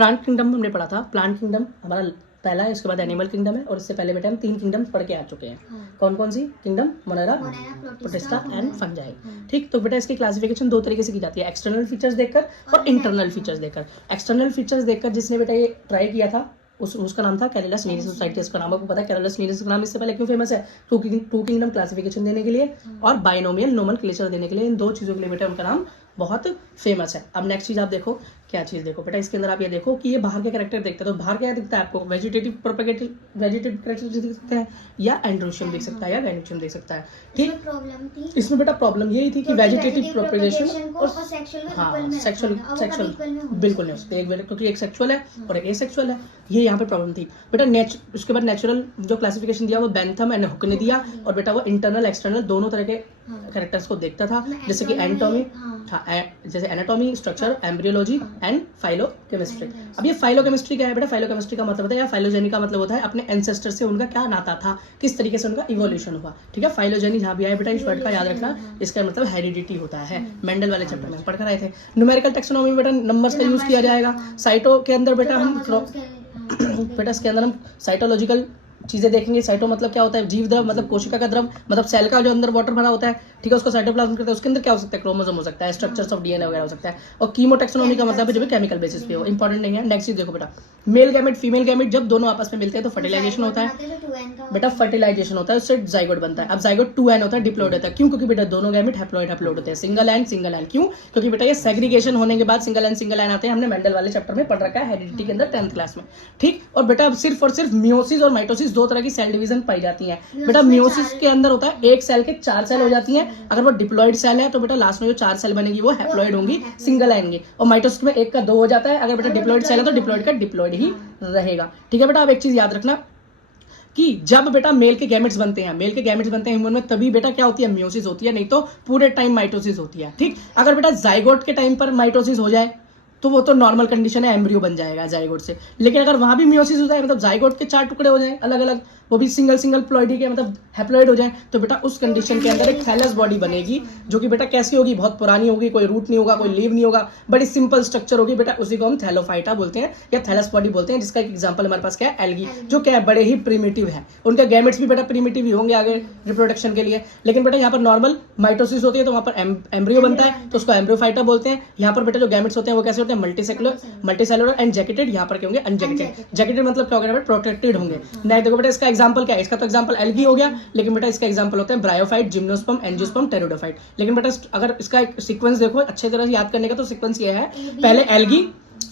Plant kingdom हमने पढ़ा था, प्लांट किंगडम हमारा पहला है, इसके बाद एनिमल किंगडम है, और इससे पहले बेटा हम 3 किंगडम पढ़ के आ चुके हैं। कौन कौन सी kingdom? Monera, Protista and fungi. ठीक, तो बेटा इसकी क्लासिफिकेशन 2 तरीके से की जाती है, एक्सटर्नल फीचर्स देखकर और इंटरनल फीचर्स देखकर। एक्सटर्नल फीचर्स देखकर जिसने बेटा ये ट्राई किया था उसका नाम था कैलिलस नीरिस सोसाइटी। इसका नाम आपको पता है, कैलिलस नीरिस का नाम इससे पहले क्यों फेमस है? टू किंगडम क्लासिफिकेशन देने के लिए और बाइनोमियल नोमेनक्लेचर देने के लिए। इन 2 चीज़ों के लिए बेटा उनका नाम बहुत फेमस है। अब नेक्स्ट चीज आप देखो, क्या चीज देखो बेटा, इसके अंदर आप ये देखो कि ये बाहर के कैरेक्टर देखते हैं, तो बाहर क्या दिखता है आपको? वेजिटेटिव कैरेक्टर दिख सकता है, या एंड्रोशियम दिख सकता है, या गायनेशियम दिख सकता है। ठीक, इसमें बेटा प्रॉब्लम यही थी कि वेजिटेटिव प्रोपेगेशन और सेक्सुअल बिल्कुल नहीं हो सकते, क्योंकि एक सेक्सुअल है और एक एसेक्सुअल है, ये यहाँ पे प्रॉब्लम थी बेटा। उसके बाद नेचुरल जो क्लासिफिकेशन दिया वो बेंथम एंड हुक ने दिया, और बेटा वो इंटरनल एक्सटर्नल दोनों तरह के कैरेक्टर्स को देखता था, जैसे कि एनाटॉमी, जैसे एनाटॉमी, स्ट्रक्चर, एम्ब्रियोलॉजी एंड फाइलोकेमिस्ट्री। अब ये फाइलोकेमिस्ट्री क्या है बेटा? फाइलोकेमिस्ट्री का मतलब होता है, या फाइलोजेनी का मतलब होता है अपने एंसेस्टर से उनका क्या नाता था, किस तरीके से उनका इवोल्यूशन हुआ। ठीक है, फाइलोजेनी जहाँ भी आए बेटा इस वर्ड का याद रखना, इसका मतलब हेरिडिटी होता है। मेंडल वाले चैप्टर में पढ़ कर आए थे। न्यूमेरिकल टेक्सोनॉमी बेटा नंबर्स का यूज किया जाएगा। साइटो के अंदर बेटा हम बेटा इसके अंदर हम साइटोलॉजिकल चीजें देखेंगे। साइटो मतलब क्या होता है? जीव द्रव, मतलब कोशिका का द्रव, मतलब सेल का जो अंदर वाटर भरा होता है, ठीक है, उसको साइटोप्लाज्म कहते हैं। उसके अंदर क्या हो सकता है? क्रोमोसोम हो सकता है, स्ट्रक्चर्स ऑफ डीएनए वगैरह हो सकता है। और कीमोटेक्सोनॉमी का मतलब है जो भी केमिकल बेसिस पे हो, इंपॉर्टेंट नहीं है। नेक्स्ट चीज देखो बेटा, मेल गैमेट फीमेल गैमेट जब दोनों आपस में मिलते हैं तो फर्टिलाइजेशन होता है बेटा, फर्टिलाइजेशन होता है, उससे जाइगोट बनता है। अब जाइगोट 2n होता है, डिप्लॉइड होता है। क्यों? क्योंकि बेटा दोनों गैमेट हैप्लॉइड होते हैं, सिंगल एन। क्यों? क्योंकि बेटा ये सेग्रीगेशन होने के बाद सिंगल एन आते हैं। हमने मेंडल वाले चैप्टर में पढ़ रखा है, हेरिडिटी के अंदर 10th क्लास में। ठीक, और बेटा अब सिर्फ और सिर्फ मियोसिस और माइटोसिस 2 तरह की सेल डिवीजन पाई जाती है बेटा। मियोसिस के अंदर होता है एक सेल के 4 सेल हो जाती हैं। अगर वो डिप्लॉइड सेल है तो बेटा लास्ट में जो 4 सेल बनेगी वो हैप्लॉइड होंगी, सिंगल आएंगे। और माइटोसिस में 1 का 2 हो जाता है। अगर बेटा डिप्लॉइड सेल है तो डिप्लॉइड का डिप्लॉइड ही रहेगा। ठीक है बेटा, अब एक चीज याद रखना कि जब बेटा मेल के गैमेट्स बनते हैं ह्यूमन में, तभी बेटा क्या होती है? मियोसिस होती है, नहीं तो पूरे टाइम माइटोसिस होती है। ठीक, अगर बेटा जाइगोट के टाइम पर माइटोसिस हो जाए तो वो तो नॉर्मल कंडीशन है, एम्ब्रियो बन जाएगा जाइगोट से। लेकिन अगर वहां भी मियोसिस हो जाए, मतलब जाइगोट के 4 टुकड़े हो जाए अलग अलग, वो भी सिंगल प्लॉइडी के मतलब हैप्लॉइड हो जाए, तो बेटा उस कंडीशन के अंदर एक थैलस बॉडी बनेगी, जो कि बेटा कैसी होगी? बहुत पुरानी होगी, कोई रूट नहीं होगा, कोई लीव नहीं होगा, बड़ी सिंपल स्ट्रक्चर होगी बेटा। उसी को हम थैलोफाइटा बोलते हैं या थैलस बॉडी बोलते हैं, जिसका एक एग्जांपल हमारे पास क्या है? एल्गी, जो क्या है? बड़े ही प्रिमिटिव है। उनके गैमेट्स भी बेटा प्रिमिटिव ही होंगे आगे रिप्रोडक्शन के लिए। लेकिन बेटा यहाँ पर नॉर्मल माइटोसिस होती है तो वहां पर एम्ब्रियो बनता है, तो उसको एम्ब्रियोफाइटा बोलते हैं। यहाँ पर बेटा जो गैमेट्स होते हैं वो कैसे होते हैं? Multicellular and jacketed. यहाँ पर क्या होंगे? अनजैकेटेड। जैकेटेड मतलब क्या होगा? प्रोटेक्टेड होंगे। नहीं देखो बेटा इसका एग्जांपल क्या है? इसका तो एग्जांपल एल्गी हो गया, लेकिन बेटा इसका एग्जांपल होते हैं ब्रायोफाइट, जिम्नोस्पर्म, एंजियोस्पर्म, टेरिडोफाइट। लेकिन बेटा अगर इसका एक सीक्वेंस देखो अच्छे तरह से याद करने का, तो सीक्वेंस ये है, पहले एल्गी,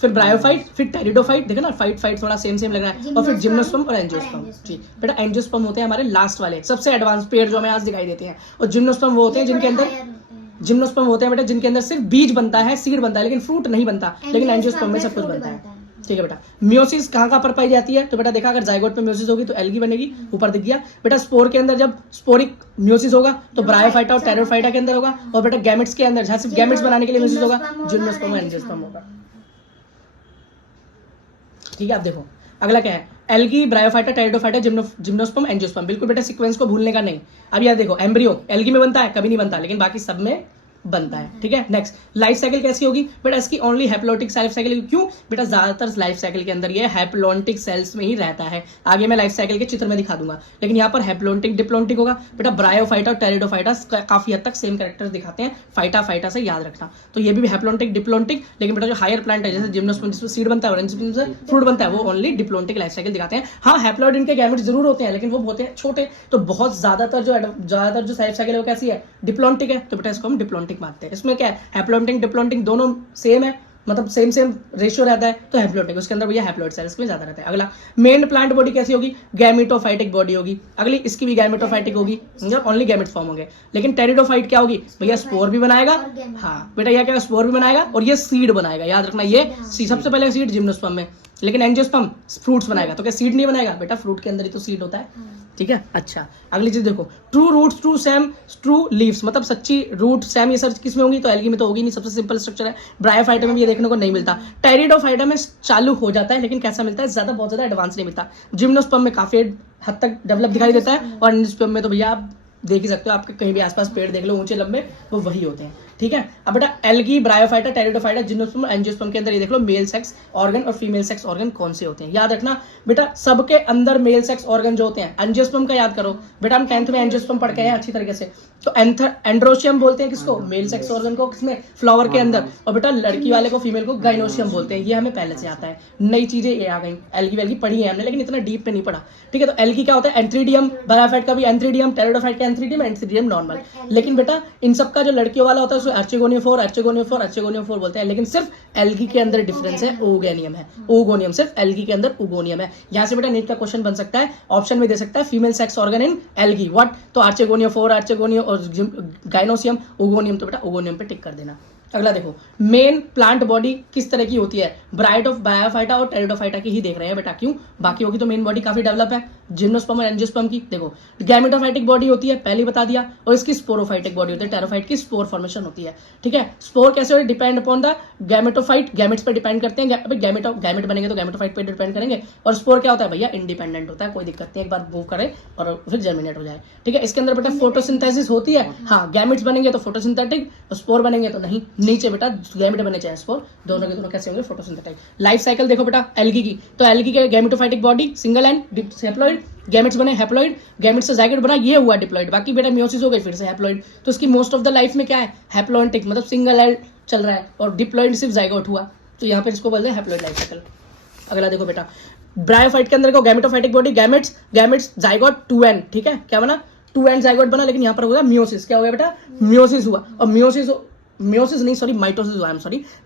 फिर ब्रायोफाइट, फिर टेरिडोफाइट, देखो ना फाइट थोड़ा सेम लग रहा है, और फिर जिम्नोस्पर्म और एंजियोस्पर्म। जी बेटा, एंजियोस्पर्म होते हैं हमारे लास्ट वाले सबसे एडवांस पेड़ जो हमें आज दिखाई देते हैं, और जिम्नोस्पर्म वो होते हैं जिनके अंदर बेटा जिनके अंदर सिर्फ बीज बनता है, सीड बनता है, लेकिन फ्रूट नहीं बनता। लेकिन एंजियोस्पर्म में सब कुछ बनता है। ठीक है बेटा, मियोसिस कहाँ पर पाई जाती है? तो बेटा देखा, अगर जाइगोट में मियोसिस होगी तो एल्गी बनेगी, ऊपर दिख गया बेटा। स्पोर के अंदर जब स्पोरिक मियोसिस होगा तो ब्रायोफाइटा और टेरिडोफाइटा के अंदर होगा, और बेटा गैमेट्स के अंदर जहां सिर्फ गैमेट्स बनाने के लिए मियोसिस होगा, जिम्नोस्पर्म और एंजियोस्पर्म होगा। ठीक है, आप देखो अगला क्या है? Algae, bryophyta, pteridophyta, gymnosperm, angiosperm. बिल्कुल बेटा सीक्वेंस को भूलने का नहीं। अब यार देखो, एम्ब्रियो एल्गी में बनता है, कभी नहीं बनता, लेकिन बाकी सब में बनता है। ठीक है, नेक्स्ट लाइफ साइकिल कैसी होगी बेटा? इसकी ओनली हैप्लोटिक लाइफ साइकिल। क्यों बेटा? ज्यादातर लाइफ साइकिल के अंदर ये हैप्लोटिक सेल्स में ही रहता है। आगे मैं लाइफ साइकिल के चित्र में दिखा दूंगा, लेकिन यहाँ पर हैप्लोटिक डिप्लोटिक होगा बेटा। ब्रायोफाइटा और टेरिडोफाइटा काफी हद तक सेम कैरेक्टर्स दिखाते हैं, फाइटा से याद रखना। तो ये भी हैप्लोटिक डिप्लोटिक, लेकिन बेटा जो हायर प्लांट है जैसे जिम्नोस्पर्म जिसमें सीड बनता है और एंजियोस्पर्म से फ्रूट बनता है, वो ओनली डिप्लोटिक लाइफ साइकिल दिखाते हैं। हाँ, हैप्लॉइड इनके गैमेट्स जरूर होते हैं, लेकिन वो होते हैं छोटे। तो बहुत ज्यादातर जो लाइफ साइकिल है वो कैसी है? डिप्लोटिक है, तो बेटा इसको हम डिप्लोटिक मानते हैं। इसमें क्या है? हैप्लोटिक डिप्लोटिक दोनों सेम है, मतलब सेम रेशियो रहता है, तो हैप्लोटिक उसके अंदर भैया हैप्लोइड सेल्स में ज्यादा रहता है। अगला मेन प्लांट बॉडी कैसी होगी? गैमेटोफाइटिक बॉडी होगी। अगली इसकी भी गैमेटोफाइटिक होगी, ओनली गैमेट फॉर्म होंगे। लेकिन टेरिडोफाइट क्या होगी भैया? स्पोर भी बनाएगा। हाँ बेटा, यह क्या? स्पोर भी बनाएगा और ये सीड बनाएगा। याद रखना, ये सबसे पहले सीड जिम्नोस्पर्म में, लेकिन एंजियोस्पर्म फ्रूट्स बनाएगा। तो क्या सीड नहीं बनाएगा बेटा? फ्रूट के अंदर ही तो सीड होता है। ठीक है, अच्छा अगली चीज देखो, true roots, true stem, true leaves, मतलब सच्ची रूट स्टेम ये सब किसमें होंगी? तो एल्गी में तो होगी नहीं, सबसे सिंपल स्ट्रक्चर है। ब्रायोफाइटा में भी ये देखने को नहीं मिलता। टेरिडोफाइटा में चालू हो जाता है, लेकिन कैसा मिलता है? बहुत ज्यादा एडवांस नहीं मिलता। जिम्नोस्पर्म में काफी हद तक डेवलप दिखाई देता है, और एंजियोस्पर्म में तो भैया आप देख ही सकते हो, आपके कहीं भी आसपास पेड़ देख लो ऊंचे लंबे, वो वही होते हैं। ठीक है। अब बेटा algae, bryophyta, pteridophyta, gymnosperm, angiosperm के अंदर ये देख लो मेल सेक्स ऑर्गन और फीमेल सेक्स ऑर्गन कौन से होते हैं। याद रखना बेटा सबके अंदर मेल सेक्स ऑर्गन जो होते हैं, एंजियोस्पर्म का याद करो बेटा, हम 10th में एंजियोस्पर्म पढ़ के हैं अच्छी तरीके से। तो एंड्रोशियम बोलते हैं किसको, मेल सेक्स ऑर्गन को, किसमें, फ्लावर के अंदर। और बेटा लड़की वाले को, फीमेल को गाइनोशियम बोलते हैं। ये हमें पहले से आता है, नई चीजें ये आ गई। एल्गी वेल्गी पढ़ी है हमने, लेकिन इतना डीप में नहीं पढ़ा, ठीक है। तो एल्गी क्या होता है, एंथ्रीडियम, ब्रायोफाइट का भी एंथ्रीडियम, टेरिडोफाइट का एंथ्रीडियम, एंथ्रीडियम नॉर्मल। लेकिन बेटा इन सबका जो लड़कियों वाला होता है उसको अर्चिगोनियोफोर, अर्चिगोनियोफोर, अर्चिगोनियोफोर बोलते हैं। लेकिन सिर्फ एल्गी के अंदर डिफरेंस है, ओगोनियम है, ओगोनियम, सिर्फ एल्गी के अंदर ओगोनियम है। यहाँ से बेटा नीट का क्वेश्चन बन सकता है, ऑप्शन में दे सकता है female sex organ in algae what, तो अर्चिगोनियोफोर, अर्चिगोनियो और गाइनोसियम, ओगोनियम, तो बेटा ओगोनियम पे टिक कर देना। अगला देखो, मेन प्लांट बॉडी किस तरह की होती है, ब्रायोफाइटा और टेरिडोफाइटा की ही देख रहे हैं बेटा, क्यों, बाकियों की तो मेन बॉडी काफी डेवलप है, जिम्नोस्पर्म और एंजियोस्पर्म की। देखो गैमेटोफाइटिक बॉडी होती है, पहले बता दिया, और इसकी स्पोरोफाइटिक बॉडी होती है, टेरोफाइट की स्पोर फॉर्मेशन होती है, ठीक है। स्पोर कैसे होती है, depend upon the gametophyte, gametes पे डिपेंड करते हैं, गैमेट बनेंगे तो गैमेटोफाइट पे डिपेंड करेंगे। और स्पोर क्या होता है भैया, इंडिपेंडेंट होता है, कोई दिक्कत नहीं, एक बार मूव करे और फिर जर्मिनेट हो जाए, ठीक है। इसके अंदर बेटा फोटोसिंथेसिस होती है, हाँ गैमेट्स बनेंगे तो फोटोसिंथेटिक, स्पोर बनेंगे तो नहीं, नीचे बेटा गैमेट बने चाहे स्पोर, दोनों के दोनों कैसे होंगे, फोटोसिंथेटिक। लाइफ साइकिल देखो बेटा एल्गी की, तो एल्गी के gametophytic body, single and haploid, gametes बने हैप्लॉइड, गैमेट से जाइगोट बना, ये हुआ डिप्लॉइड, बाकी बेटा मियोसिस हो गई फिर से हैप्लॉइड। तो इसकी मोस्ट ऑफ द लाइफ में क्या है, हैप्लॉइडिक, मतलब सिंगल एंड चल रहा है, और डिप्लॉइड सिर्फ जाइगोट हुआ, तो यहाँ पे इसको बोलते हैं हैप्लॉइड लाइफ साइकिल। अगला देखो बेटा ब्रायोफाइट के अंदर को gametophytic body, gametes zygote 2n, ठीक है, क्या बना 2n जाइगोट बना, लेकिन यहाँ पर हो गया मियोसिस, क्या हो गया बेटा, मियोसिस हुआ, और मियोसिस नहीं सॉरी माइटोसिस हुआ,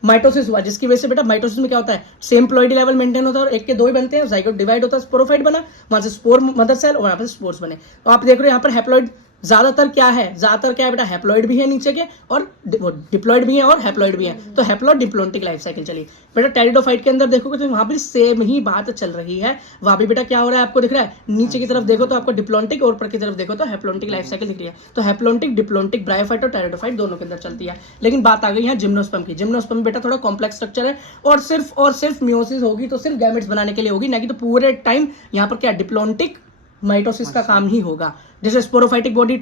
माइटोसिस हुआ, जिसकी वजह से बेटा माइटोसिस में क्या होता है, सेम प्लॉइडी लेवल मेंटेन होता है और एक के दो ही बनते हैं, जाइगोट डिवाइड होता है, स्पोरोफाइट बना, वहां से स्पोर मदर सेल और यहाँ पर स्पोर्स बने। तो आप देख रहे हो यहाँ पर हैप्लॉइड ज्यादातर क्या है बेटा, हैप्लॉइड भी है नीचे के, और डिप्लॉइड भी है और हैप्लॉइड भी है, तो हैप्लॉइड डिप्लोन्टिक लाइफ साइकिल चली। बेटा टेरिडोफाइट के अंदर देखोगे तो वहां पर सेम ही बात चल रही है, वहां भी बेटा क्या हो रहा है आपको दिख रहा है, नीचे की तरफ देखो तो आपको डिप्लोन्टिक और ऊपर की तरफ देखो तो हैप्लोन्टिक लाइफ साइकिल दिख रही है। तो हैप्लोन्टिक, डिप्लोन्टिक, ब्रायोफाइट और टेरिडोफाइट दोनों के अंदर चलती है। लेकिन बात आ गई है जिम्नोस्पर्म की, जिम्नोस्पर्म बेटा थोड़ा कॉम्प्लेक्स स्ट्रक्चर है, और सिर्फ मियोसिस होगी तो सिर्फ गैमेट्स बनाने के लिए होगी, ना कि तो पूरे टाइम यहाँ पर क्या डिप्लोन्टिक माइटोसिस का काम ही होगा। जैसे स्पोरोफाइटिक बॉडी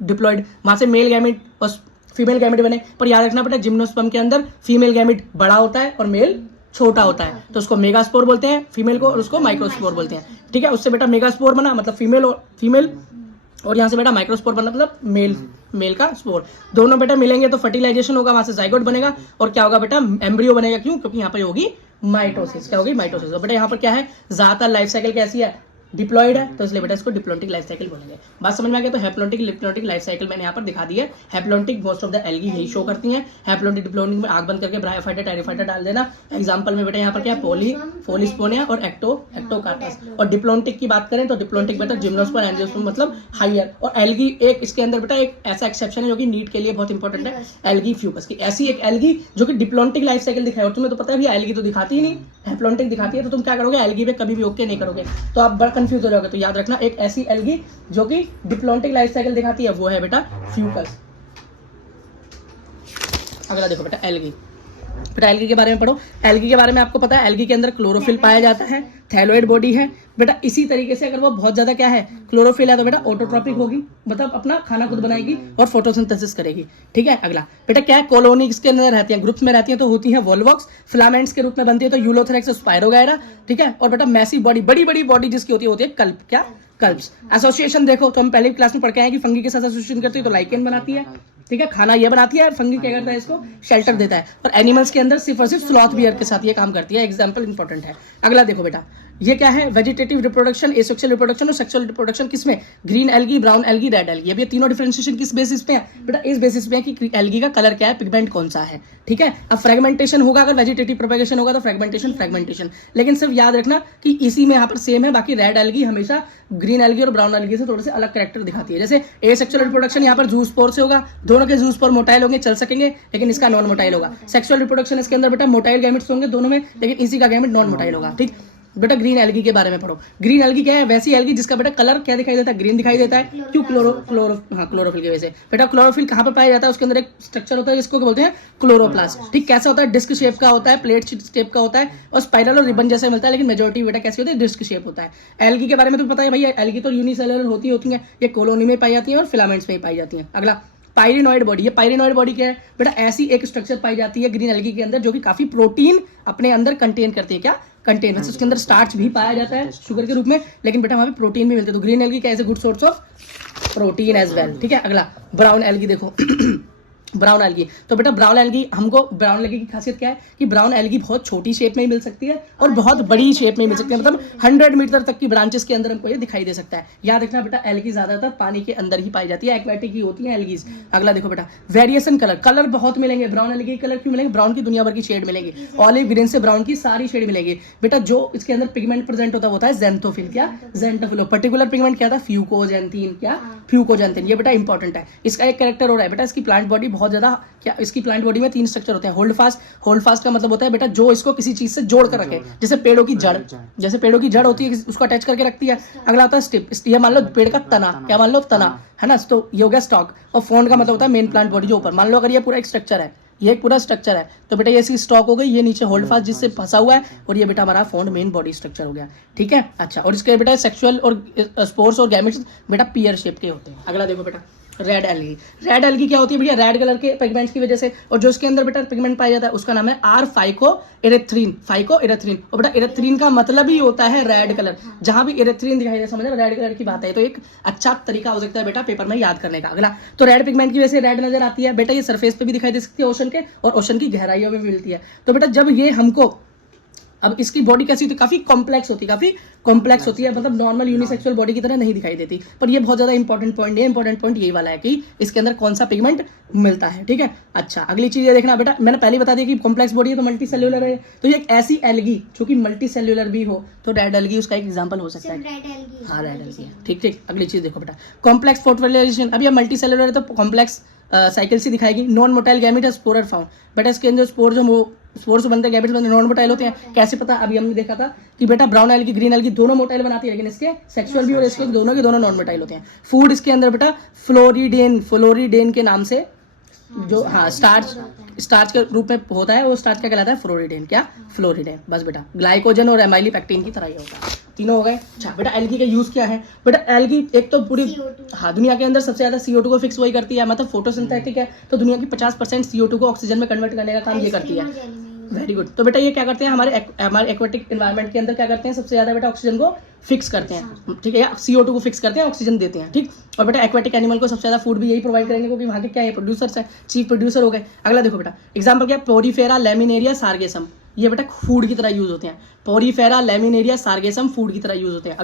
डिप्लॉइड, वहां से मेल गैमेट और फीमेल गैमेट बने, पर याद रखना बेटा जिम्नोस्पर्म के अंदर फीमेल गैमेट बड़ा होता है और मेल छोटा होता है, तो उसको मेगास्पोर बोलते हैं फीमेल को, और उसको माइक्रोस्पोर बोलते हैं, ठीक है। उससे बेटा मेगास्पोर बना मतलब फीमेल, और यहाँ से बेटा माइक्रोस्पोर बना मतलब मेल का स्पोर, दोनों बेटा मिलेंगे तो फर्टिलाइजेशन होगा, वहां से जाइगोट बनेगा, और क्या होगा बेटा, एम्ब्रियो बनेगा, क्यों, क्योंकि यहाँ पर होगी माइटोसिस, क्या होगी, माइटोसिस। और बेटा यहाँ पर क्या है, ज्यादातर लाइफ साइकिल कैसी है, डिप्लॉइड है, तो इसलिए बेटा इसको डिप्लोन्टिक लाइफ साइकिल बोलेंगे। बात समझ में आ गया। तो हैप्लोन्टिक डिप्लोन्टिक लाइफ साइकिल मैंने यहाँ पर दिखा दी है। Haplontic most of the algae यही शो करती हैं। हैप्लोन्टिक डिप्लोन्टिक में आग बंद करके ब्रायोफाइटा टेरिडोफाइटा डाल देना। एग्जांपल में बेटा यहाँ पर क्या फोलिस्पोनिया और एक्टोकार्पस। और डिप्लोन्टिक की बात करें तो डिप्लोन्टिक बेटा जिम्नोस्पर्म एंजियोस्पर्म मतलब हाइयर। और एल्गी एक इसके अंदर बेटा एक ऐसा एक्सेप्शन है जो कि नीट के लिए बहुत इंपॉर्टेंट है, एल्गी फ्यूकस की। ऐसी एक एल्गी जो कि डिप्लोन्टिक लाइफ साइकिल दिखाए, और तुम्हें तो पता है भैया एल्गी तो दिखाती ही नहीं, हैप्लोन्टिक दिखाती है, तो तुम क्या करोगे, एल्गी पे कभी भी ओके नहीं करोगे, तो आप बड़ा कंफ्यूज हो जाओगे। तो याद रखना एक ऐसी एल्गी जो कि डिप्लोन्टिक लाइफ साइकिल दिखाती है वो है बेटा फ्यूकस। अगला देखो बेटा एल्गी। बेटा एल्गी के बारे में पढ़ो। एल्गी के बारे में आपको पता है एल्गी के अंदर क्लोरोफिल पाया जाता है, थैलोइड बॉडी है बेटा। इसी तरीके से अगर वो बहुत ज्यादा क्या है क्लोरोफिल है तो बेटा ऑटोट्रॉपिक होगी, मतलब अपना खाना खुद बनाएगी और फोटोसिंथेसिस करेगी, ठीक है। अगला बेटा क्या है, कॉलोनी इसके अंदर रहती है, ग्रुप्स में रहती है, तो होती है वॉल्वॉक्स, फिलामेंट्स के रूप में बनती है तो यूलोथेरेक्स स्पाइरोगायरा, ठीक है। और बेटा मैसी बॉडी, बड़ी बड़ी बॉडी जिसकी होती है कल्प, क्या कल्प्स। एसोसिएशन देखो तो हम पहले क्लास में पढ़ के आए कि फंगी के साथ एसोसिएशन करती है तो लाइकेन बनाती है, ठीक है, खाना ये बनाती है, फंगी क्या करता है, इसको शेल्टर देता है। और एनिमल्स के अंदर सिर्फ और सिर्फ स्लॉथ बियर के साथ ये काम करती है। एग्जांपल इंपॉर्टेंट है। अगला देखो बेटा ये क्या है, वेजिटेटिव रिप्रोडक्शन, एसेक्सुअल रिप्रोडक्शन और सेक्सुअल रिप्रोडक्शन किसमें, green algae, brown algae, red algae. अब ये तीनों डिफरेंशिएशन किस बेसिस पे है बेटा, इस बेसिस पे है कि एल्गी का कलर क्या है, पिगमेंट कौन सा है, ठीक है। अब फ्रेगमेंटेशन होगा, अगर वेजिटेटिव प्रोपेगेशन होगा तो फ्रेगमेंटेशन, लेकिन सिर्फ याद रखना कि इसी में यहाँ पर सेम है। बाकी रेड एल्गी हमेशा ग्रीन एल्गी और ब्राउन एल्गी से थोड़े से अलग कैरेक्टर दिखाती है। जैसे एसेक्सुअल रिप्रोडक्शन यहाँ पर जूस्पोर से होगा, दोनों के जूस्पोर मोटाइल होंगे, चल सकेंगे, लेकिन इसका नॉन मोटाइल होगा। सेक्सुअल रिप्रोडक्शन इसके अंदर बेटा मोटाइल गैमेट्स होंगे दोनों में, लेकिन इसी का गैमेट नॉन मोटाइल होगा, ठीक। बेटा ग्रीन एल्गी के बारे में पढ़ो। ग्रीन एल्गी क्या है, वैसी एल्गी जिसका बेटा कलर क्या दिखाई देता है, ग्रीन दिखाई देता है, क्यों, क्लोरोफिल की वजह से। बेटा क्लोरोफिल कहाँ पर पाया जाता है, उसके अंदर एक स्ट्रक्चर होता है जिसको बोलते हैं क्लोरोप्लास्ट, ठीक। कैसा होता है, डिस्क शेप का होता है, प्लेट शेप का होता है और स्पाइरल और रिबन जैसा मिलता है, लेकिन मेजोरिटी बेटा कैसी होती है, डिस्क शेप होता है। एल्गी के बारे में तो पता है भैया, एल्गी तो यूनिसेलुलर होती है, ये कॉलोनी में पाई जाती है और फिलामेंट्स में पाई जाती है। अगला पायरिनॉइड बॉडी। ये पायरिनॉइड बॉडी क्या है बेटा? ऐसी एक स्ट्रक्चर पाई जाती है ग्रीन एल्गी के अंदर जो कि काफी प्रोटीन अपने अंदर कंटेन करती है। क्या कंटेन? वैसे उसके अंदर स्टार्च भी पाया जाता है शुगर के रूप में, लेकिन बेटा वहां पे प्रोटीन भी मिलते हैं। तो ग्रीन एल्गी क्या है? Good source of protein as well. ठीक है, अगला ब्राउन एल्गी देखो। ब्राउन एल्गी, तो बेटा ब्राउन एल्गी, हमको ब्राउन एल्गी की खासियत क्या है कि ब्राउन एल्गी बहुत छोटी शेप में ही मिल सकती है और बहुत बड़ी शेप में ही मिल सकती है, मतलब 100 मीटर तक की ब्रांचेस के अंदर हमको ये दिखाई दे सकता है। याद रखना बेटा, एल्गी ज्यादातर पानी के अंदर ही पाई जाती है, एक्वेटिक ही होती है एल्गीज। अगला देखो बेटा, वेरिएशन कलर, कलर बहुत मिलेंगे ब्राउन एल्गी के। कलर क्यों मिलेंगे? ब्राउन की दुनिया भर की शेड मिलेगी, ऑलिव ग्रीन से ब्राउन की सारी शेड मिलेगी। बेटा जो इसके अंदर पिगमेंट प्रेजेंट होता है ज़ैंथोफिल। क्या? ज़ैंथोफिल। पर्टिकुलर पिगमेंट क्या था? फ्यूकोजैंथीन। क्या? फ्यूकोजैंथीन। ये बेटा इंपॉर्टेंट है। इसका एक कैरेक्टर हो रहा है बेटा, इसकी प्लांट बॉडी बहुत ज्यादा, क्या इसकी प्लांट बॉडी में 3 स्ट्रक्चर होते हैं। होल्ड फास्ट, होल्ड फास्ट का मतलब होता है बेटा जो इसको किसी चीज से जोड़ कर रखे, जैसे पेड़ों की जड़, जैसे पेड़ों की जड़ होती है उसको अटैच करके रखती है। अगला होता है स्टिप, ये मान लो पेड़ का तना, क्या मान लो? तना है ना, तो ये हो गया स्टॉक। और फोन का मतलब होता है मेन प्लांट बॉडी जो ऊपर, मान लो अगर ये पूरा एक स्ट्रक्चर है, ये एक पूरा स्ट्रक्चर है, तो बेटा ये इसकी स्टॉक हो गई, ये नीचे होल्ड फास्ट जिससे फंसा हुआ है, और ये बेटा हमारा फोन मेन बॉडी स्ट्रक्चर हो गया। ठीक है, अच्छा, और इसके बेटा सेक्सुअल और स्पोर्स और गैमेट्स बेटा पियर शेप के होते हैं। अगला देखो बेटा, रेड एल्गी। रेड एल्गी क्या होती है भैया? रेड कलर के पिगमेंट्स की वजह से, और जो इसके अंदर बेटा पिगमेंट पाया जाता है उसका नाम है आर फाइकोएरिथ्रिन। फाइकोएरिथ्रिन, और बेटा एरिथ्रिन का मतलब ही होता है रेड कलर। जहां भी एरिथ्रिन दिखाई दे, समझ रेड कलर की बात है, तो एक अच्छा तरीका हो सकता है बेटा पेपर में याद करने का। अगला, तो रेड पिगमेंट की वजह से रेड नजर आती है बेटा, ये सरफेस पे भी दिखाई दे सकती है ओशन के, और ओशन की गहराइयों में भी मिलती है। तो बेटा जब ये हमको, अब इसकी बॉडी कैसी होती है? काफी कॉम्प्लेक्स होती है, काफी कॉम्प्लेक्स होती है, मतलब नॉर्मल यूनिसेक्सुअल बॉडी की तरह नहीं दिखाई देती। पर ये बहुत ज्यादा इंपॉर्टेंट पॉइंट है। इंपॉर्टेंट पॉइंट यही वाला है कि इसके अंदर कौन सा पिगमेंट मिलता है। ठीक है, अच्छा, अगली चीज ये देखना बेटा, मैंने पहले बता दिया कि कॉम्प्लेक्स बॉडी है तो मल्टी सेल्यूलर है, तो ये एक ऐसी एल्गी जो कि मल्टी सेल्यूलर भी हो, तो रेड एल्गी उसका एक एग्जाम्पल हो सकता है। हाँ, रेड एल्गी है। ठीक ठीक, अगली चीज देखो बेटा, कॉम्प्लेक्स फॉस्फोराइलेशन। अब ये मल्टी सेल्यूलर है तो कॉम्प्लेक्स साइकिल सी दिखाएगी। नॉन मोटाइल गैमेट है स्पोरर फाउंड, बेटा इसके अंदर स्पोर जो स्पोर्स बनते हैं, गैमेट्स बनते हैं, नॉन मोटाइल होते हैं। कैसे पता? अभी हमने देखा था कि बेटा ब्राउन एल्गी ग्रीन एल्गी दोनों मोटाइल बनाती है, लेकिन इसके सेक्सुअल भी और इसके दोनों के दोनों नॉन मोटाइल होते हैं। फूड इसके अंदर बेटा फ्लोरिडेन के नाम से जो, हाँ, स्टार्च के रूप में होता है, वो स्टार्च क्या कहलाता है? फ्लोरिडेन। क्या? फ्लोरिडेन। बस बेटा ग्लाइकोजन और एमाइलोपेक्टिन की तरह ही होता है। तीनों हो गए। अच्छा बेटा, एल्गी का यूज क्या है? बेटा एल्गी एक तो पूरी, हाँ, दुनिया के अंदर सबसे ज्यादा CO2 को फिक्स वही करती है, मतलब फोटोसिंथेटिक है, तो दुनिया की 50% CO2 को ऑक्सीजन में कन्वर्ट करने का काम ये करती है। Very good. तो बेटा ये क्या करते हैं? हमारे एक्वेटिक एनवायरनमेंट के अंदर क्या करते हैं? सबसे ज्यादा बेटा ऑक्सीजन को फिक्स करते हैं। ठीक है, CO2 को फिक्स करते हैं, ऑक्सीजन देते हैं। ठीक, और बेटा एक्वेटिक एनिमल को सबसे ज्यादा फूड भी यही प्रोवाइड करेंगे, क्योंकि वहाँ के क्या है? प्रोड्यूसर्स है, चीफ प्रोड्यूसर हो गए। अगला देखो बेटा, एग्जाम्पल क्या? पोरीफेरा, लेमिनेरिया, सार्गेसम, ये बेटा फूड की तरह यूज होते हैं। पोरीफेरा, लेमिनेरिया, सार्गेसम फूड की तरह यूज होते हैं।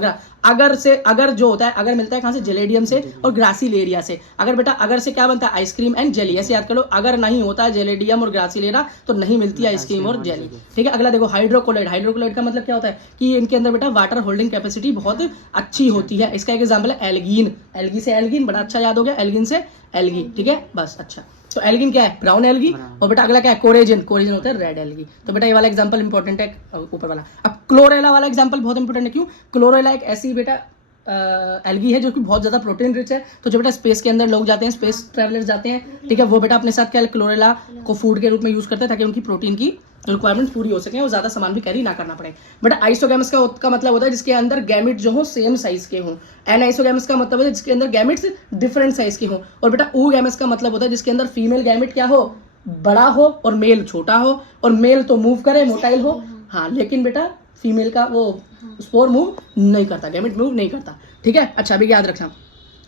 अगर जो होता है, अगर मिलता है कहाँ से? जेलेडियम से और ग्रासिलेरिया से। अगर बेटा अगर से क्या बनता है? Ice cream and jelly. ऐसे याद कर लो, अगर नहीं होता है जेलेडियम और ग्रासिलेरिया तो नहीं मिलती है आइसक्रीम और जेली। ठीक है, अगला देखो, हाइड्रोकोलाइड। हाइड्रोकोलाइड का मतलब क्या होता है कि इनके अंदर बेटा वाटर होल्डिंग कैपेसिटी बहुत अच्छी होती है। इसका एक एग्जाम्पल है एल्गीन। एल्गी से एल्गीन, बड़ा अच्छा याद हो गया, एल्गीन से एल्गी। ठीक है, बस। अच्छा, तो एल्गिन क्या है? Brown algae. और बेटा अगला क्या है? कोरेजन। कोरेजन होता है रेड एल्गी। तो बेटा ये वाला एग्जांपल इंपॉर्टेंट है, ऊपर वाला। अब क्लोरेला वाला एग्जांपल बहुत इंपॉर्टेंट है। क्यों? क्लोरेला एक ऐसी बेटा एल्गी है जो कि बहुत ज्यादा प्रोटीन रिच है। तो जो बेटा स्पेस के अंदर लोग जाते हैं, स्पेस ट्रैवलर्स जाते हैं, ठीक है, वो बेटा अपने साथ क्या क्लोरेला को फूड के रूप में यूज करते हैं, ताकि उनकी प्रोटीन की रिक्वायरमेंट पूरी हो सके और ज्यादा सामान भी कैरी ना करना पड़े। बट आइसोगैमस का मतलब होता है जिसके अंदर गैमेट जो हो सेम साइज के हों। एनाइसोगैमस का मतलब है जिसके अंदर गैमेट्स डिफरेंट साइज के हों। और बेटा oogamous का मतलब होता है जिसके अंदर फीमेल गैमेट क्या हो? बड़ा हो और मेल छोटा हो, और मेल तो मूव करे, मोटाइल हो, हाँ, लेकिन बेटा फीमेल का वो स्पोर मूव नहीं करता, गैमेट मूव नहीं करता। ठीक है, अच्छा, अभी याद रखना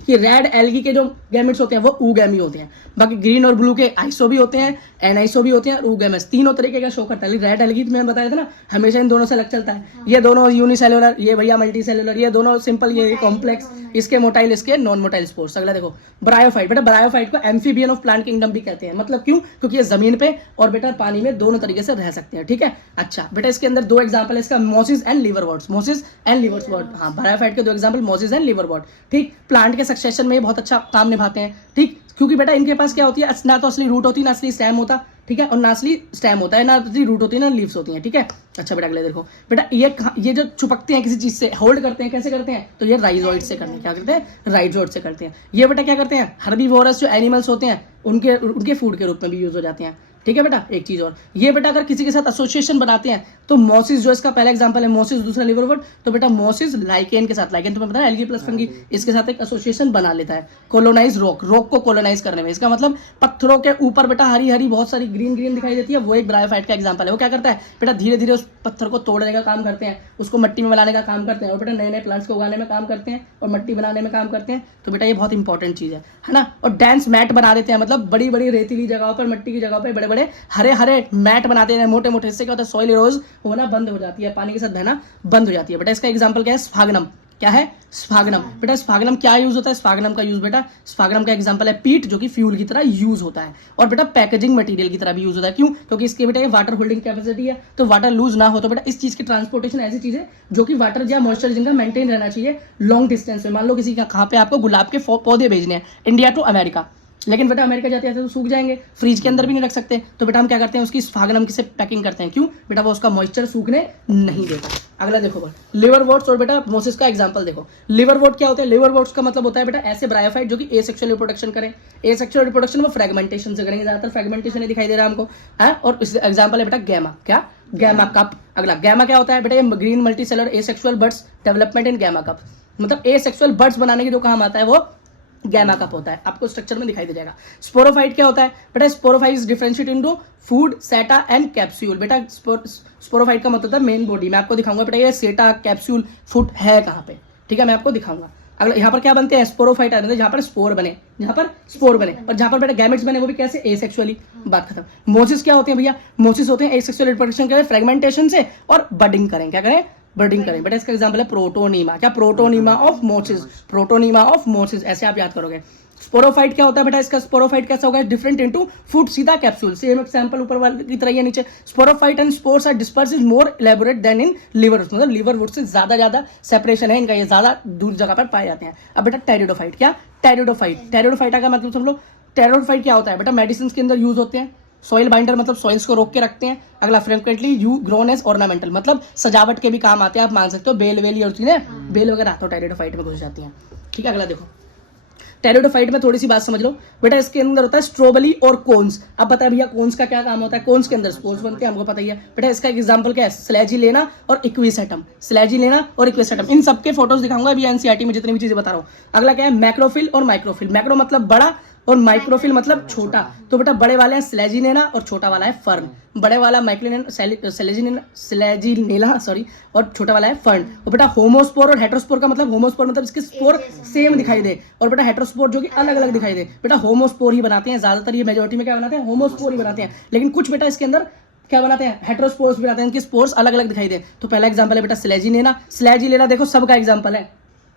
कि रेड एल्गी के जो गैमेट्स होते हैं वो oogamous होते हैं। बाकी ग्रीन और ब्लू के आइसो भी होते हैं, एनाइसो भी होते हैं, और oogamous तीनों तरीके का शो करता है। रेड एल्गी मैंने बताया था ना, हमेशा इन दोनों से अलग चलता है। ये दोनों यूनिसेलुलर, ये भैया मल्टी सेलुलर, ये दोनों सिंपल, ये कॉम्प्लेक्स, इसके मोटाइल, इसके नॉन मोटाइल स्पोर्स। अगला देखो, ब्रायोफाइट। बेटा ब्रायोफाइट को एम्फीबियन ऑफ प्लांट किंगडम भी कहते हैं। मतलब क्यों? क्योंकि ये जमीन पे और बेटा पानी में दोनों तरीके से रह सकते हैं। ठीक है, अच्छा बेटा इसके अंदर 2 एग्जाम्पल है इसका, मोसिस एंड लिवरवर्ट्स। मोसिस एंड लिवरवर्ट, हाँ, ब्रायोफाइट के 2 एग्जाम्पल मोसिस एंड लिवरवर्ट। ठीक, प्लांट के सक्सेशन में बहुत अच्छा काम निभाते हैं। ठीक, क्योंकि बेटा इनके पास क्या होती है? ना तो असली रूट होती है, ना असली स्टेम होता, ठीक है, और ना असली स्टेम होता है, ना असली रूट होती है, ना लीव्स होती हैं। ठीक है, अच्छा बेटा अगले देखो, बेटा ये जो चिपकते हैं किसी चीज से, होल्ड करते हैं, कैसे करते हैं? तो ये राइजोइड से करते हैं। क्या करते हैं? राइजोइड से करते हैं। ये बेटा क्या करते हैं? हर्बीवोरस जो एनिमल्स होते हैं उनके फूड के रूप में भी यूज हो जाते हैं। ठीक है बेटा, एक चीज और, ये बेटा अगर किसी के साथ एसोसिएशन बनाते हैं तो मोसिस जो इसका पहला एग्जांपल है मोसिस, दूसरा लिवरवुड, तो बेटा मोसिस लाइकेन के साथ, लाइकेन तुम्हें पता है एल्गी प्लस फंगी, इसके साथ एक एसोसिएशन बना लेता है। कोलोनाइज रॉक, रॉक को कोलोनाइज करने में, इसका मतलब पत्थरों के ऊपर बेटा हरी हरी बहुत सारी ग्रीन ग्रीन दिखाई देती है, वो एक ब्रायोफाइट का एग्जांपल है। वो क्या करता है बेटा, धीरे धीरे उस पत्थर को तोड़ने का काम करते हैं, उसको मिट्टी में मिलाने का काम करते हैं, और बेटा नए नए प्लांट्स को उगाने में काम करते हैं और मिट्टी बनाने में काम करते हैं। तो बेटा ये बहुत इंपॉर्टेंट चीज है ना। और डेंस मैट बना देते हैं, मतलब बड़ी बड़ी रेतीली जगहों पर, मिट्टी की जगह पर बड़े बड़े हरे हरे मैट बनाते हैं, मोटे मोटे। इससे क्या होता है, सॉइल इरोज होना बंद हो जाती है, पानी के साथ बहना बंद हो जाती है। बेटा इसका एग्जांपल क्या है, स्फागनम। क्या है, स्फागनम। बेटा स्फागनम क्या यूज होता है, स्फागनम का यूज बेटा, स्फागनम का एग्जांपल है पीट, जो कि फ्यूल की तरह यूज होता है, और बेटा पैकेजिंग मटेरियल की तरह भी यूज होता है। क्यों, क्योंकि इसके बेटा ये वाटर होल्डिंग कैपेसिटी है, तो वाटर लूज ना हो। तो बेटा इस चीज की ट्रांसपोर्टेशन ऐसी चीज है जो कि वाटर या मॉइस्चर जिनका मेंटेन रहना चाहिए लॉन्ग डिस्टेंस में। मान लो किसी का कहाँ पे आपको गुलाब के पौधे भेजने हैं, इंडिया टू अमेरिका, लेकिन बेटा अमेरिका जाते जाते तो सूख जाएंगे, फ्रिज के अंदर भी नहीं रख सकते, तो बेटा हम क्या करते हैं, उसकी स्फागनम से पैकिंग करते हैं। क्यों, बेटा वो उसका मॉइस्चर सूखने नहीं देता। अगला देखो लिवर वोट्स और बेटा मोसिस का एग्जांपल देखो। लिवर वोट क्या होता है, लिवर वोट्स का मतलब होता है बेटा ऐसे ब्रायोफाइट जो कि एसेक्सुअल रिप्रोडक्शन करें। एसेक्सुअल रिप्रोडक्शन वो फ्रेगमेंटेशन से करेंगे, ज्यादातर फ्रेगमेंटेशन दिखाई दे रहा है हमको, है। और इस एग्जांपल है बेटा गैमा, क्या, गैमा कप। अगला गैमा क्या होता है बेटा, ये green multicellular asexual buds development in gemma cup, मतलब एसेक्सुअल बर्ड्स बनाने की जो काम आता है वो गैमा कप होता है, आपको स्ट्रक्चर में दिखाई दे जाएगा। स्पोरोफाइट क्या होता है बेटा, sporophyte is differentiate into food, सेटा एंड कैप्सूल। बेटा स्पोरोफाइट का मतलब होता है मेन बॉडी, मैं आपको दिखाऊंगा बेटा ये सेटा कैप्सूल फूड है कहाँ पे, ठीक है, मैं आपको दिखाऊंगा। अगला यहाँ पर क्या बनते हैं, स्पोरोफाइट आते हैं, जहाँ पर स्पोर बने, जहाँ पर स्पोर बने, और जहाँ पर बेटा गैमेट्स बने वो भी कैसे, एसेक्सुअली। बात खत्म। मोसिस क्या होते हैं भैया, मोसिस होते हैं एसेक्सुअल रिप्रोडक्शन के फ्रेगमेंटेशन से और बडिंग करें, क्या करें, बर्डिंग करें। बेटा इसका एग्जांपल है प्रोटोनीमा, क्या, प्रोटोनीमा ऑफ मोसिस, प्रोटोनीमा ऑफ मोसिस, ऐसे आप याद करोगे। स्पोरोफाइट क्या होता है बेटा, इसका स्पोरोफाइट कैसा होगा, डिफरेंट इनटू फूड, सीधा कैप्सूल, सेम एग्जांपल ऊपर वाले की तरह ही नीचे। Sporophyte and spores are dispersed is more elaborate than in liver, मतलब लिवर वुड से ज्यादा सेपरेशन है इनका, ये ज्यादा दूर जगह पर पाए जाते हैं। अब बेटा टेरिडोफाइट, क्या, टेरिडोफाइट, टेरिडोफाइट का मतलब सब लोग, टेरिडोफाइट क्या होता है बेटा, मेडिसिन के अंदर यूज होते हैं, सॉइल बाइंडर मतलब सॉइल्स को रोक के रखते हैं। अगला frequently you grown as ornamental, मतलब सजावट के भी काम आते हैं, आप मान सकते हो बेल वेल और चीजें, बेल वगैरह तो टेरिडोफाइट में घुस जाती हैं, ठीक है। अगला देखो टेरिडोफाइट में थोड़ी सी बात समझ लो बेटा, इसके अंदर होता है स्ट्रोबली और कोन्स। अब पता है भैया कोन्स का क्या काम होता है, कोन्स के अंदर स्पोर्स बनते हैं, हमको पता ही है। बेटा इसका एग्जांपल क्या है, स्लैजिलेना और इक्विसेटम, स्लैजिलेना और इक्विसेटम, इन सबके फोटोज दिखाऊंगा अभी एनसीईआरटी में जितनी भी चीजें बता रहा हूँ। अगला क्या है, मैक्रोफिल और माइक्रोफिल, मैक्रो मतलब बड़ा और माइक्रोफिल मतलब छोटा। तो बेटा बड़े वाले हैं स्लेजिनेना और छोटा वाला है फर्न, बड़े वाला स्लेजिनेला सॉरी, और छोटा वाला है फर्न। और बेटा होमोस्पोर और हेट्रोस्पोर का मतलब, होमोस्पोर मतलब इसके स्पोर सेम दिखाई दे, और बेटा हेट्रोस्पोर जो कि अलग अलग दिखाई दे। बेटा होमोस्पोर ही बनाते हैं ज्यादातर, ये मेजोरिटी में क्या बनाते हैं, होमोस्पोर ही बनाते हैं, लेकिन कुछ बेटा इसके अंदर क्या बनाते हैं, हेट्रोस्पोर्स भी बनाते हैं, इनके स्पोर्स अलग अलग दिखाई दे। तो पहला एग्जांपल है बेटा स्लेजिनेना, स्लेजिलेना देखो सबका एग्जांपल है,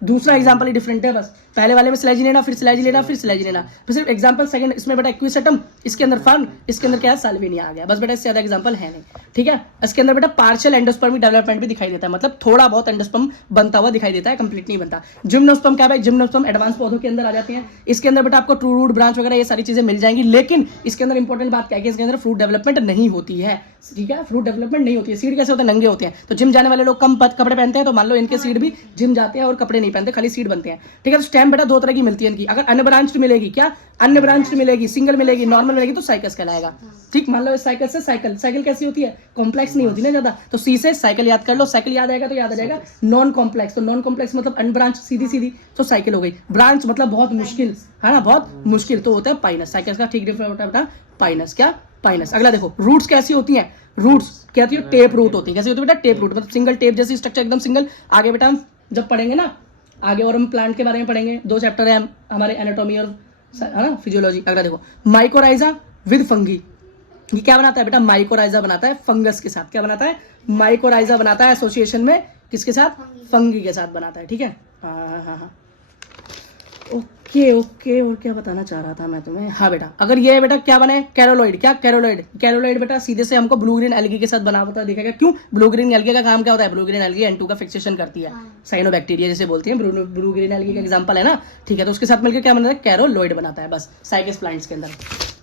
दूसरा एग्जांपल ही डिफरेंट है, बस पहले वाले में स्लेजिनेना, फिर स्लेजिलेना, फिर स्लेजिनेना, फिर सिर्फ एग्जांपल सेकंड इसमें बेटा इक्विसेटम, इसके अंदर फर्न, इसके अंदर क्या है, साल्विनिया आ गया, बस बेटा इससे ज्यादा एग्जांपल है नहीं, ठीक है। इसके अंदर बेटा पार्शियल एंडोस्पर्मिक डेवलपमेंट भी दिखाई देता है, मतलब थोड़ा बहुत एंडोस्पर्म बनता हुआ दिखाई देता है, कंप्लीट नहीं बनता। जिम्नोस्पर्म क्या है, जिम्नोस्पर्म एडवांस पौधों के अंदर आ जाते हैं, इसके अंदर बेटा आपको ट्रू रूट ब्रांच वगैरह ये सारी चीजें मिल जाएंगी, लेकिन इसके अंदर इंपॉर्टेंट बात क्या है कि इसके अंदर फ्रूट डेवलपमेंट नहीं होती है, ठीक है, फ्रूट डेवलपमेंट नहीं होती है। सीड कैसे होते हैं, नंगे होते हैं, तो जिम जाने वाले लोग कम कपड़े पहनते हैं, तो मान लो इनके सीड भी जिम जाते हैं और कपड़े नहीं पहनते, खाली सीड बनते हैं, ठीक है। तो स्टेम बेटा दो तरह की मिलती है इनकी, अगर अन्य ब्रांच मिलेगी, क्या अन्य ब्रांच मिलेगी, सिंगल मिलेगी, नॉर्मल मिलेगी तो साइकस कहलाएगा, ठीक। मान लो साइकिल से साइकिल, साइकिल कैसी होती है, कॉम्प्लेक्स नहीं होती ना ज्यादा, तो सी से साइकिल याद कर लो, साइकिल याद आएगा तो याद आ जाएगा नॉन कॉम्प्लेक्स, तो नॉन कॉम्प्लेक्स मतलब अनब्रांच सीधी सीधी, तो साइकिल हो गई। ब्रांच मतलब बहुत मुश्किल है ना, बहुत मुश्किल, तो होता है पाइनस, साइकिल का ठीक डिफरेंट होता है बेटा पाइनस, क्या, पाइनस। अगला देखो रूट्स कैसी होती हैं, रूट्स क्या होती है, टेप रूट होती है, कैसी होती है बेटा, टेप रूट, मतलब सिंगल टेप जैसी स्ट्रक्चर, एकदम सिंगल। आगे बेटा हम जब पढ़ेंगे ना आगे, और हम प्लांट के बारे में पढ़ेंगे, 2 चैप्टर है हमारे एनाटॉमी और है ना फिजियोलॉजी। अगला देखो माइकोराइजा विद फंगी, ये क्या बनाता है बेटा, माइकोराइजा बनाता है फंगस के साथ, क्या बनाता है, माइकोराइजा बनाता है एसोसिएशन में किसके साथ, फंगी के साथ बनाता है, ठीक है। हाँ ओके ओके, और क्या बताना चाह रहा था मैं तुम्हें, हाँ बेटा अगर ये बेटा क्या बने, कैरोलॉइड, क्या कैरोलॉइड, कैरोलॉइड बेटा सीधे से हमको ब्लू ग्रीन एल्गी के साथ बना पता दिखेगा। क्यों, ब्लू ग्रीन एल्गी का काम क्या होता है, ब्लू ग्रीन एल्गी N2 का फिक्सेशन करती है, साइनोबैक्टीरिया जैसे बोलते हैं, ब्लू ग्रीन एल्गी का एग्जांपल है ना, ठीक है। तो उसके साथ मिलकर क्या बनाता है, कैरोलॉइड बनाता है, बस साइकस प्लांट्स के अंदर,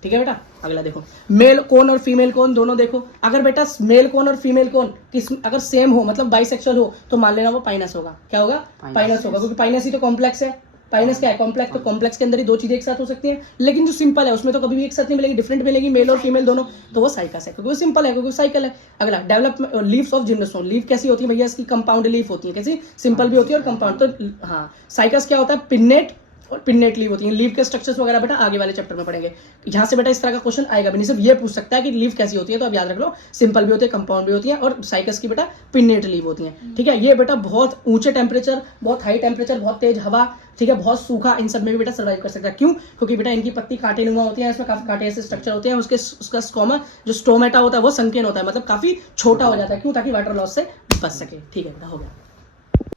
ठीक है बेटा। अगला देखो मेल कोन और फीमेल कोन दोनों देखो, अगर बेटा मेल कोन और फीमेल कोन किस अगर सेम हो, मतलब बाइसेक्सुअल हो, तो मान लेना वो पाइनस होगा, क्या होगा, पाइनस होगा, क्योंकि पाइनस ही तो कॉम्प्लेक्स है, पाइनस क्या है, कॉम्प्लेक्स, तो कॉम्प्लेक्स के अंदर ही दो चीजें एक साथ हो सकती हैं, लेकिन जो सिंपल है उसमें तो कभी भी एक साथ नहीं मिलेगी, डिफरेंट मिलेगी, मेल और फीमेल दोनों, तो वो साइकस है, क्योंकि वो सिंपल है, क्योंकि वो साइकिल है। अगला develop leaves of gymnosperm, leaf कैसी होती है भैया, इसकी कंपाउंड लीफ होती है, कैसी, सिंपल भी होती है और कंपाउंड। तो हाँ, साइकस क्या होता है, पिन्नेट और पिन्नेट लीव होती है। लीव के स्ट्रक्चर्स वगैरह बेटा आगे वाले चैप्टर में पढ़ेंगे, यहाँ से बेटा इस तरह का क्वेश्चन आएगा भी नहीं, सिर्फ ये पूछ सकता है कि लीव कैसी होती है, तो आप याद रख लो, सिंपल भी होती है, कंपाउंड भी होती है, और साइकस की बेटा पिन्नेट लीव होती है। ठीक है, ये बेटा बहुत ऊंचे टेम्परेचर, बहुत हाई टेम्परेचर, बहुत तेज हवा, ठीक है, बहुत सूखा, इन सब में भी बेटा सर्वाइव कर सकता है। क्यों? क्योंकि बेटा इनकी पत्ती कांटेनुमा होती है, इसमें काफी कांटे ऐसे स्ट्रक्चर होते हैं, उसका स्टोमा जो स्टोमेटा होता है वो संकीर्ण होता है, मतलब काफी छोटा हो जाता है। क्यों? ताकि वाटर लॉस से बच सके। ठीक है बेटा, हो गया।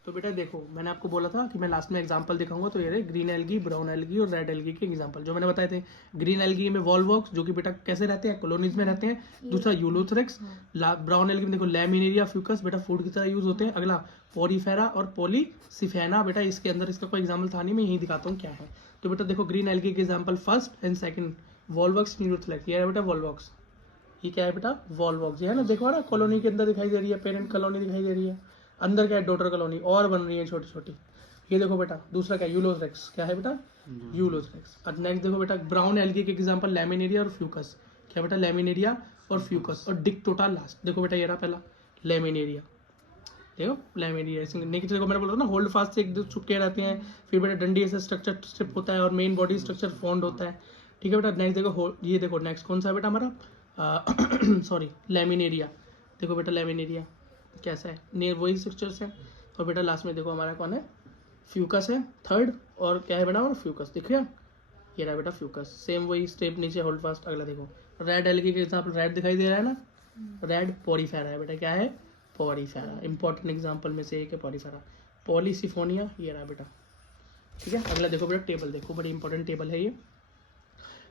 तो बेटा देखो, मैंने आपको बोला था कि मैं लास्ट में एग्जांपल दिखाऊंगा, तो ये रहे ग्रीन एल्गी, ब्राउन एल्गी और रेड एल्गी के एग्जांपल जो मैंने बताए थे। ग्रीन एल्गी में वॉल्वॉक्स, जो कि बेटा कैसे रहते हैं, कॉलोनीज में रहते हैं। दूसरा यूलोथ्रेक्स। ब्राउन एल्गी में देखो लैमिनेरिया फ्यूकस, बेटा फूड की तरह यूज होते हैं। अगला पोरीफेरा और पॉलीसिफेना, बेटा इसके अंदर इसका कोई एग्जाम्पल था नहीं, मैं यही दिखाता हूँ क्या है। तो बेटा देखो, ग्रीन एल्गी के example first and second, Volvox, Ulothrix, ये है बेटा वॉल्वॉक्स। ये क्या है बेटा, वॉल्वॉक्स, ये है ना, देखो ना, कॉलोनी के अंदर दिखाई दे रही है, पेरेंट कॉलोनी दिखाई दे रही है, अंदर क्या है, डॉटर कॉलोनी और बन रही है छोटी छोटी। ये देखो बेटा, दूसरा क्या है, यूलोथ्रेक्स, क्या है बेटा, यूलोथ्रेक्स। अब नेक्स्ट देखो बेटा, ब्राउन एल्गी के एग्जांपल लैमिनेरिया और फ्यूकस, क्या बेटा, लैमिनेरिया और फ्यूकस। और डिक्टोटा लास्ट, देखो बेटा ये रहा पहला लैमिनेरिया, देखो लैमिनेरिया। नेक्स्ट देखो, मैंने बोला था ना, होल्ड फास्ट से एक दो चुपके रहते हैं, फिर बेटा डंडी ऐसे स्ट्रक्चर स्ट्रिप होता है और मेन बॉडी स्ट्रक्चर फॉर्म्ड होता है। ठीक है बेटा, नेक्स्ट देखो, ये देखो नेक्स्ट कौन सा है बेटा हमारा, सॉरी लैमिनेरिया। देखो बेटा लैमिनेरिया कैसा है, नियर वही स्ट्रक्चर्स है। और बेटा लास्ट में देखो हमारा कौन है, फ्यूकस है थर्ड, और क्या है बेटा हमारा, फ्यूकस, दिख रहा, ये रहा बेटा फ्यूकस, सेम वही स्टेप नीचे होल्ड फास्ट। अगला देखो, रेड एल्गी के एग्जांपल, रेड दिखाई दे रहा है ना, रेड पोरीफेरा है बेटा, क्या है, पोरीफेरा, इंपॉर्टेंट एग्जांपल में से एक है पोरीफेरा। पॉलीसिफोनिया, ये रहा बेटा। ठीक है, अगला देखो बेटा टेबल, देखो बड़ी इंपॉर्टेंट टेबल है ये,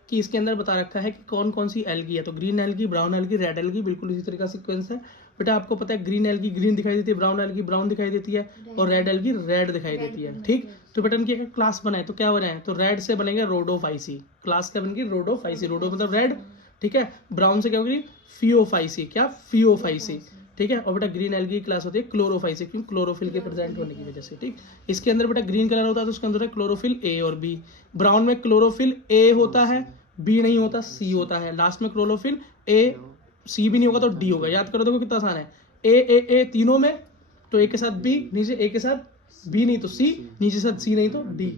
कि इसके अंदर बता रखा है कि कौन कौन सी एल्गी है। तो green algae, brown algae, red algae, बिल्कुल इसी तरह का सीक्वेंस है बेटा। आपको पता है ग्रीन एल्गी ग्रीन दिखाई देती है, ब्राउन एल्गी ब्राउन दिखाई देती है, और रेड एल्गी रेड दिखाई देती है। ठीक, तो बेटा इनकी क्लास बनाए तो क्या बनाए, तो रेड से बनेगा रोडोफाइसी, क्लास क्या बनेगी, रोडोफाइसी, रोडो मतलब रेड, ठीक है। ब्राउन से क्या होगी, फियोफाइसी, क्या, फियोफाइसी, ठीक है। और बेटा ग्रीन एल्गी की क्लास होती है क्लोरोफाइसी, क्यों, क्लोरोफिल के प्रेजेंट होने की वजह से। ठीक, इसके अंदर बेटा ग्रीन कलर होता है तो उसके अंदर है क्लोरोफिल ए और बी। ब्राउन में क्लोरोफिल ए होता है, बी नहीं होता, सी होता है। लास्ट में क्लोरोफिल ए, सी भी नहीं होगा तो डी होगा। याद करो, देखो कितना आसान है, ए तीनों में, तो ए के साथ बी, नीचे ए के साथ बी नहीं तो सी, नीचे साथ सी नहीं तो D,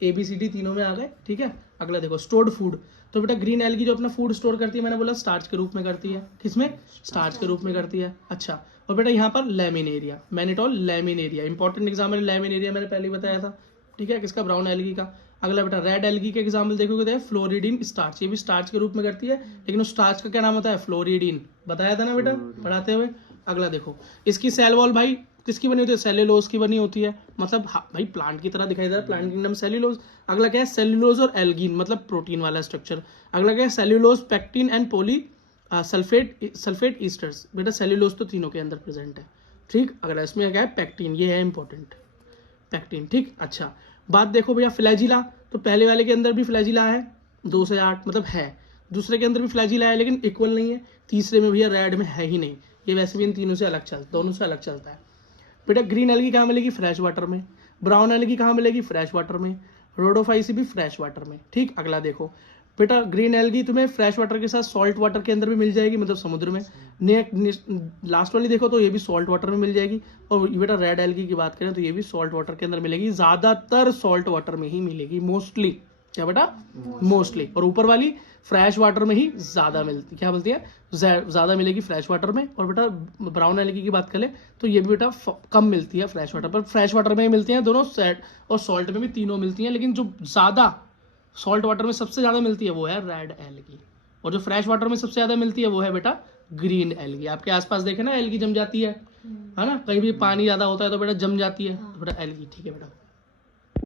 A B C D तीनों में आ गए। ठीक है, अगला देखो स्टोर्ड फूड। तो बेटा ग्रीन एल्गी जो अपना फूड स्टोर करती है, मैंने बोला स्टार्च के रूप में करती है, किसमें, स्टार्च के रूप में करती है। अच्छा, और बेटा यहाँ पर laminaria, mannitol laminaria, important example laminaria मैंने पहले बताया था। ठीक है, किसका, ब्राउन एल्गी का। अगला बेटा रेड एल्गी के एग्जाम्पल देखोगे तो फ्लोरिडीन स्टार्च, ये भी स्टार्च के रूप में करती है, लेकिन उस स्टार्च का क्या नाम होता है, फ्लोरिडीन, बताया था ना बेटा पढ़ाते हुए। अगला देखो, इसकी सेल वॉल भाई किसकी बनी होती है, सेल्यूलोज की बनी होती है, मतलब भाई प्लांट की तरह दिखाई दे रहा है, प्लांट किंगडम सेल्यूलोज। अगला क्या है, सेल्यूलोज और एल्गीन, मतलब प्रोटीन वाला स्ट्रक्चर। अगला क्या है, cellulose, pectin and poly sulphate esters, बेटा सेल्यूलोज तो तीनों के अंदर प्रेजेंट है। ठीक, अगला इसमें क्या है, पेक्टिन, ये है इंपॉर्टेंट, पेक्टिन। ठीक, अच्छा बात देखो भैया फ्लैजिला, तो पहले वाले के अंदर भी फ्लैजिला है 2 से 8 मतलब है, दूसरे के अंदर भी फ्लैजिला है लेकिन इक्वल नहीं है, तीसरे में भैया रेड में है ही नहीं, ये वैसे भी इन तीनों से अलग चलता, दोनों से अलग चलता है। बेटा ग्रीन एल्गी कहाँ मिलेगी, फ्रेश वाटर में। ब्राउन एल्गी कहाँ मिलेगी, फ्रेश वाटर में। रोडोफाइसी भी फ्रेश वाटर में। ठीक, अगला देखो बेटा ग्रीन एल्गी तुम्हें फ्रेश वाटर के साथ सॉल्ट वाटर के अंदर भी मिल जाएगी, मतलब समुद्र में। लास्ट वाली देखो तो ये भी सॉल्ट वाटर में मिल जाएगी। और बेटा रेड एल्गी की बात करें तो ये भी सॉल्ट वाटर के अंदर मिलेगी, ज्यादातर सॉल्ट वाटर में ही मिलेगी, मोस्टली, क्या बेटा, मोस्टली। और ऊपर वाली फ्रेश वाटर में ही ज्यादा मिलती, क्या बोलती है, ज्यादा मिलेगी फ्रेश वाटर में। और बेटा ब्राउन एल्गी की बात करें तो ये भी बेटा कम मिलती है फ्रेश वाटर पर, फ्रेश वाटर में ही मिलती हैं दोनों, सेट और सॉल्ट में भी तीनों मिलती हैं, लेकिन जो ज्यादा सॉल्ट वाटर में सबसे ज्यादा मिलती है वो है रेड एल्गी, और जो फ्रेश वाटर में सबसे ज्यादा मिलती है वो है बेटा ग्रीन एल्गी। आपके आसपास देखे ना एल्गी जम जाती है ना, कहीं भी पानी ज्यादा होता है तो बेटा जम जाती है, तो बेटा एल्गी। ठीक है बेटा।